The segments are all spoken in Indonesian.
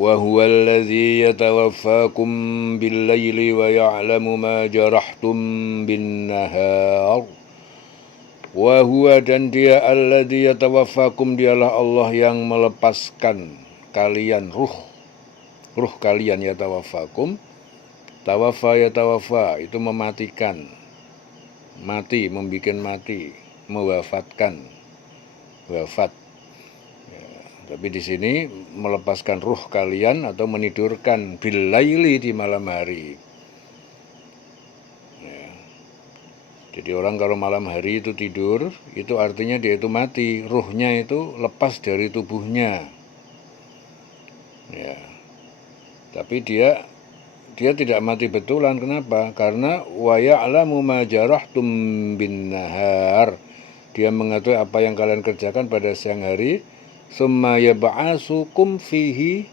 wa huwal ladzi yatawaffakum bil laili wa ya'lamu ma jarahtum bin nahar. Wa huwa, dan dia alladzi yatawaffakum, dialah Allah yang melepaskan kalian ruh kalian. Yatawaffakum, tawaffa yatawaffa itu mematikan, mati, membikin mati, mewafatkan, wafat. Tapi di sini melepaskan ruh kalian atau menidurkan bil laili, di malam hari. Jadi orang kalau malam hari itu tidur, itu artinya dia itu mati, ruhnya itu lepas dari tubuhnya. Ya. Tapi dia tidak mati betulan. Kenapa? Karena wa ya'lamu ma jarahtum bin nahar. Dia mengetahui apa yang kalian kerjakan pada siang hari. Summa yab'asukum fihi.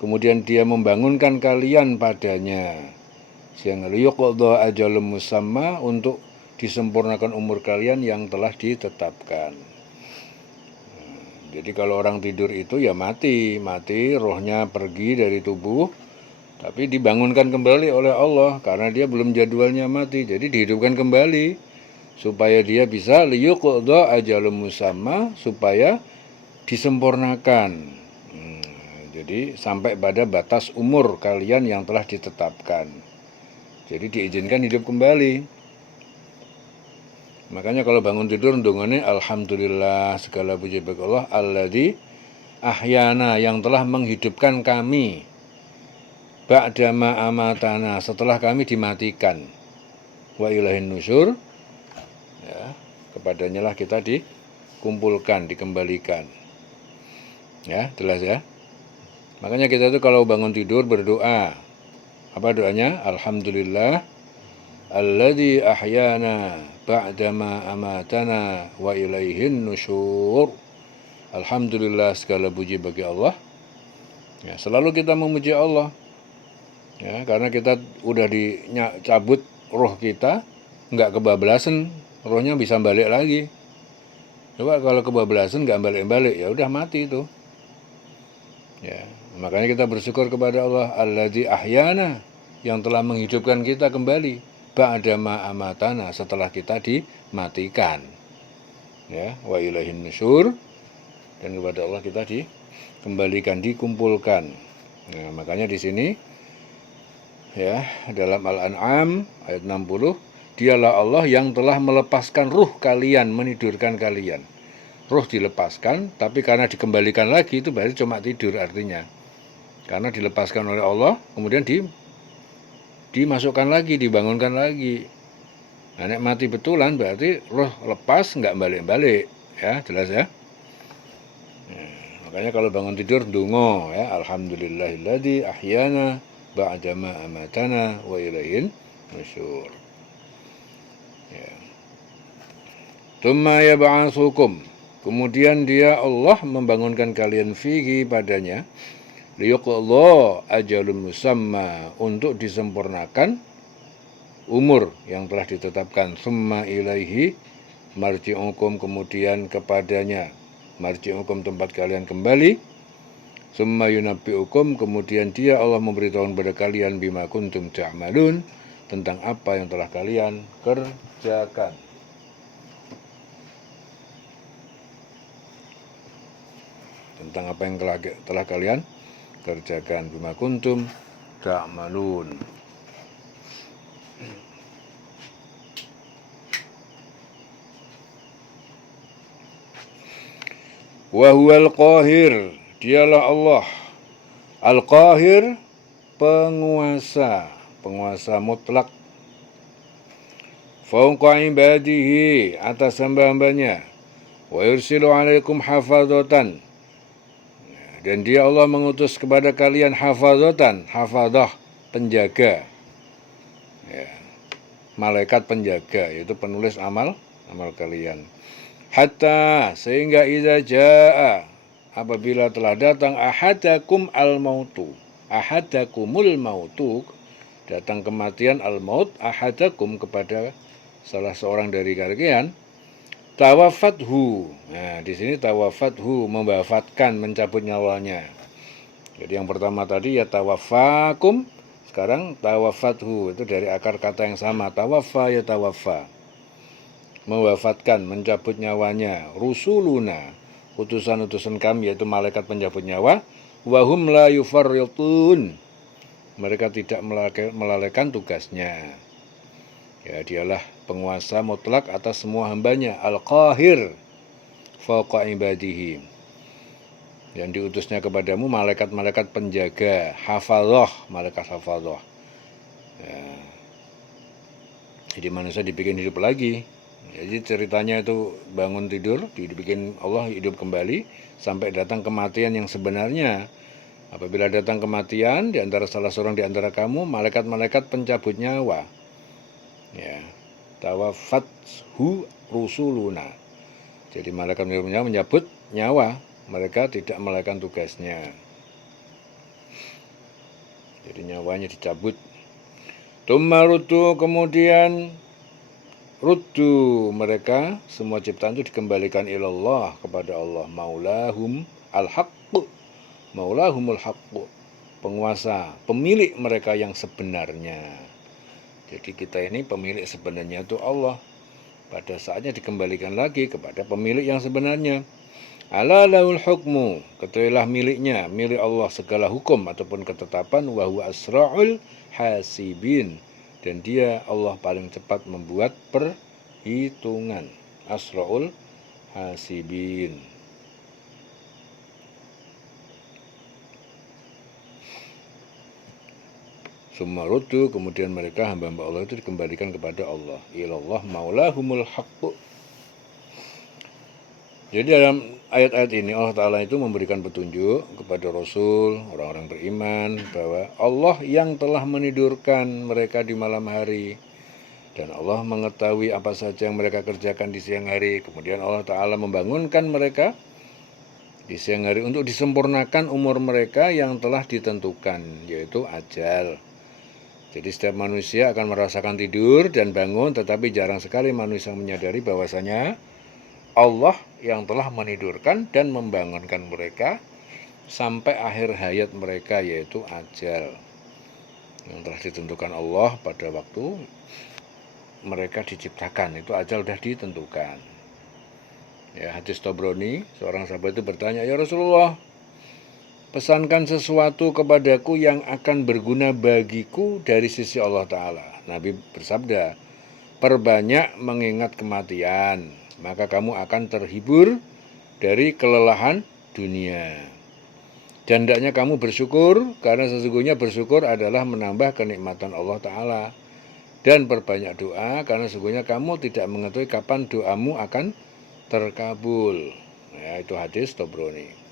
Kemudian dia membangunkan kalian padanya. Siang hari yuqadha ajalum musamma, untuk disempurnakan umur kalian yang telah ditetapkan. Jadi kalau orang tidur itu ya mati, rohnya pergi dari tubuh, tapi dibangunkan kembali oleh Allah karena dia belum jadwalnya mati. Jadi dihidupkan kembali supaya dia bisa liyuqadha ajalum musamma, supaya disempurnakan. Jadi sampai pada batas umur kalian yang telah ditetapkan. Jadi diizinkan hidup kembali. Makanya kalau bangun tidur ndongane alhamdulillah, segala puji bagi Allah, alladzi ahyana, yang telah menghidupkan kami, ba'dama amatana, setelah kami dimatikan, wa ilahin nusyur, ya, kepadanya lah kita dikumpulkan, dikembalikan. Ya, jelas ya. Makanya kita itu kalau bangun tidur berdoa. Apa doanya? Alhamdulillah alladzi ahyana ba'dama amatana wa ilaihin nusyur. Alhamdulillah, segala puji bagi Allah. Ya, selalu kita memuji Allah. Ya, karena kita udah dicabut roh kita, enggak kebablasan, rohnya bisa balik lagi. Coba kalau kebablasan enggak balik-balik, ya udah mati itu. Ya, makanya kita bersyukur kepada Allah alladzi ahyana, yang telah menghidupkan kita kembali, ba'dama amatana, setelah kita dimatikan. Ya, wa ilaihin nusyur, dan kepada Allah kita dikembalikan, dikumpulkan. Nah, makanya di sini ya, dalam Al-An'am ayat 60, dialah Allah yang telah melepaskan ruh kalian, menidurkan kalian. Ruh dilepaskan, tapi karena dikembalikan lagi, itu berarti cuma tidur artinya. Karena dilepaskan oleh Allah, kemudian dimasukkan lagi, dibangunkan lagi. Nah, nek mati betulan berarti roh lepas, enggak balik-balik. Ya, jelas ya. Makanya kalau bangun tidur ndonga ya, alhamdulillahilladzi ahyana ba'dama amatana wa ilaihin nusyur. Ya. Tsumma yab'atsukum, kemudian dia Allah membangunkan kalian fihi, padanya, liyuqadha ajalun musamma, untuk disempurnakan umur yang telah ditetapkan. Tsumma ilaihi marji'ukum, kemudian kepadanya, marji'ukum tempat kalian kembali. Tsumma yunabbi'ukum, kemudian dia Allah memberitahu kepada kalian bima kuntum ta'malun, tentang apa yang telah kalian kerjakan. Tentang apa yang telah kalian kerjakan, bima kuntum ta'malun. Wa huwal qahir, dialah Allah al-qahir, penguasa mutlak, fauqa ibadihi, atas hamba-hambanya, wa yursilu alaikum hafadzatan, dan dia Allah mengutus kepada kalian hafadzatan, hafadzah, penjaga, ya, malaikat penjaga, yaitu penulis amal kalian. Hatta, sehingga idza jaa, apabila telah datang, ahadakum al-mautu, ahadakumul mautu, datang kematian, al-maut, ahadakum, kepada salah seorang dari kalian, tawafathu. Nah, di sini tawafathu, mewafatkan, mencabut nyawanya. Jadi yang pertama tadi ya tawaffakum, sekarang tawafathu, itu dari akar kata yang sama, tawaffa ya tawaffa, mewafatkan, mencabut nyawanya, rusuluna, utusan-utusan kami yaitu malaikat pencabut nyawa, wahum la yufarritun, mereka tidak melalaikan tugasnya. Ya, dialah penguasa mutlak atas semua hambanya, al-qahir fawqa ibadihi, yang diutusnya kepadamu malaikat-malaikat penjaga, hafadhah, malaikat hafadhah. Ya, jadi manusia dibikin hidup lagi. Jadi ceritanya itu bangun tidur, dibikin Allah hidup kembali sampai datang kematian yang sebenarnya. Apabila datang kematian di antara salah seorang di antara kamu, malaikat-malaikat pencabut nyawa, ya, tawafathu rusuluna. Jadi malaikat menyabut nyawa, mereka tidak melakukan tugasnya. Jadi nyawanya dicabut. Tummarutu, kemudian ruddu, mereka semua ciptaan itu dikembalikan ilallah, kepada Allah, maulahum al-haqqu, maulahumul haqqu, penguasa, pemilik mereka yang sebenarnya. Jadi kita ini pemilik sebenarnya itu Allah. Pada saatnya dikembalikan lagi kepada pemilik yang sebenarnya. Ala lahul hukmu, ketahuilah miliknya, milik Allah segala hukum ataupun ketetapan, wa huwa asra'ul hasibin, dan dia Allah paling cepat membuat perhitungan. Asra'ul hasibin. Summarudu, kemudian mereka hamba-hamba Allah itu dikembalikan kepada Allah. Ilallah maulahumul haqqu. Jadi dalam ayat-ayat ini Allah Ta'ala itu memberikan petunjuk kepada Rasul, orang-orang beriman, bahwa Allah yang telah menidurkan mereka di malam hari, dan Allah mengetahui apa saja yang mereka kerjakan di siang hari. Kemudian Allah Ta'ala membangunkan mereka di siang hari untuk disempurnakan umur mereka yang telah ditentukan, yaitu ajal. Jadi setiap manusia akan merasakan tidur dan bangun, tetapi jarang sekali manusia menyadari bahwasanya Allah yang telah menidurkan dan membangunkan mereka sampai akhir hayat mereka, yaitu ajal yang telah ditentukan Allah pada waktu mereka diciptakan. Itu ajal sudah ditentukan. Ya, hadis Tabrani, seorang sahabat itu bertanya, ya Rasulullah, pesankan sesuatu kepadaku yang akan berguna bagiku dari sisi Allah Ta'ala. Nabi bersabda, perbanyak mengingat kematian, maka kamu akan terhibur dari kelelahan dunia. Dan hendaknya kamu bersyukur, karena sesungguhnya bersyukur adalah menambah kenikmatan Allah Ta'ala. Dan perbanyak doa, karena sesungguhnya kamu tidak mengetahui kapan doamu akan terkabul. Ya, itu hadis Tabrani.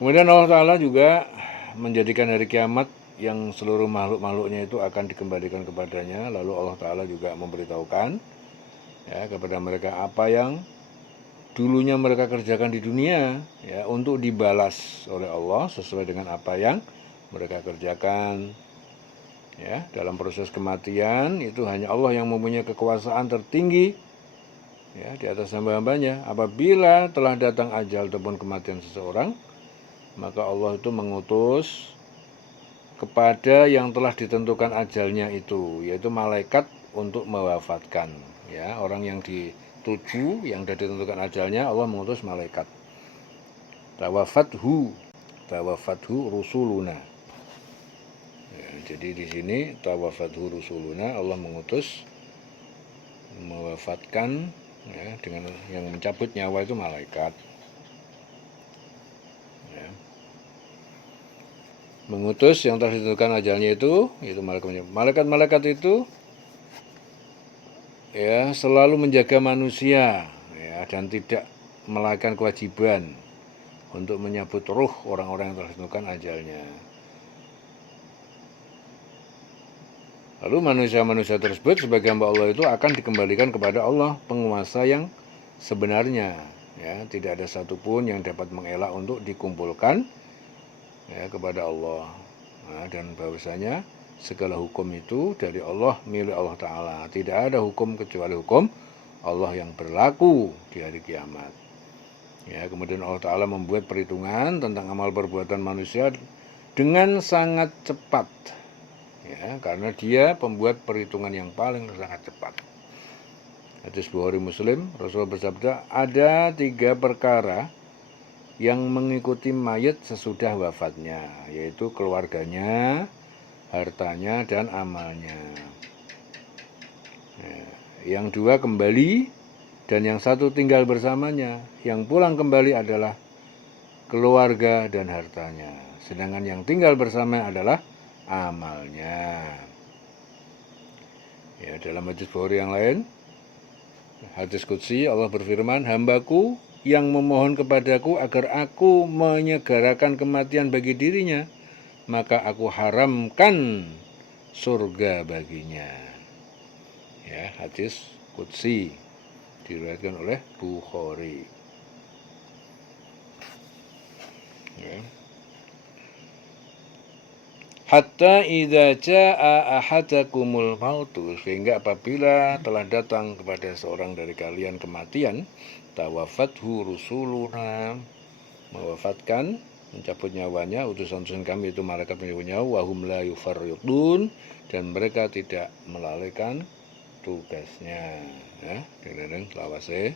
Kemudian Allah Ta'ala juga menjadikan hari kiamat yang seluruh makhluk-makhluknya itu akan dikembalikan kepadanya. Lalu Allah Ta'ala juga memberitahukan ya, kepada mereka apa yang dulunya mereka kerjakan di dunia, ya, untuk dibalas oleh Allah sesuai dengan apa yang mereka kerjakan. Ya, dalam proses kematian itu hanya Allah yang mempunyai kekuasaan tertinggi, ya, di atas hamba-hambanya. Apabila telah datang ajal ataupun kematian seseorang, maka Allah itu mengutus kepada yang telah ditentukan ajalnya itu, yaitu malaikat untuk mewafatkan. Ya, orang yang dituju, yang sudah ditentukan ajalnya, Allah mengutus malaikat. Tawafathu rusuluna. Ya, jadi di sini tawafathu rusuluna, Allah mengutus mewafatkan, ya, dengan yang mencabut nyawa itu malaikat. Mengutus yang telah ditentukan ajalnya itu malaikat-malaikat itu ya selalu menjaga manusia, ya, dan tidak melakukan kewajiban untuk menyambut ruh orang-orang yang telah ditentukan ajalnya. Lalu manusia-manusia tersebut sebagai hamba Allah itu akan dikembalikan kepada Allah, penguasa yang sebenarnya. Ya, tidak ada satupun yang dapat mengelak untuk dikumpulkan, ya, kepada Allah. Nah, dan bahwasanya segala hukum itu dari Allah, milik Allah Ta'ala. Tidak ada hukum kecuali hukum Allah yang berlaku di hari kiamat. Ya, kemudian Allah Ta'ala membuat perhitungan tentang amal perbuatan manusia dengan sangat cepat. Ya, karena dia pembuat perhitungan yang paling sangat cepat. Hadis Bukhari Muslim, Rasulullah bersabda, ada 3 perkara yang mengikuti mayat sesudah wafatnya, yaitu keluarganya, hartanya, dan amalnya. Ya, yang 2 kembali, dan yang 1 tinggal bersamanya. Yang pulang kembali adalah keluarga dan hartanya. Sedangkan yang tinggal bersama adalah amalnya. Ya, dalam hadis Bukhari yang lain, hadis qudsi, Allah berfirman, hambaku yang memohon kepadaku agar aku menyegerakan kematian bagi dirinya, maka aku haramkan surga baginya. Ya, hadis qudsi diriwayatkan oleh Bukhari. Ya. Hatta idza jaa ahadakumul mautu, sehingga apabila telah datang kepada seorang dari kalian kematian, tawafathu rusuluna, mewafatkan, mencabut nyawanya utusan-utusan kami itu malaikat mencabut nyawa, wahum la yufarridun, dan mereka tidak melalaikan tugasnya. Ya, dengarkan selawase.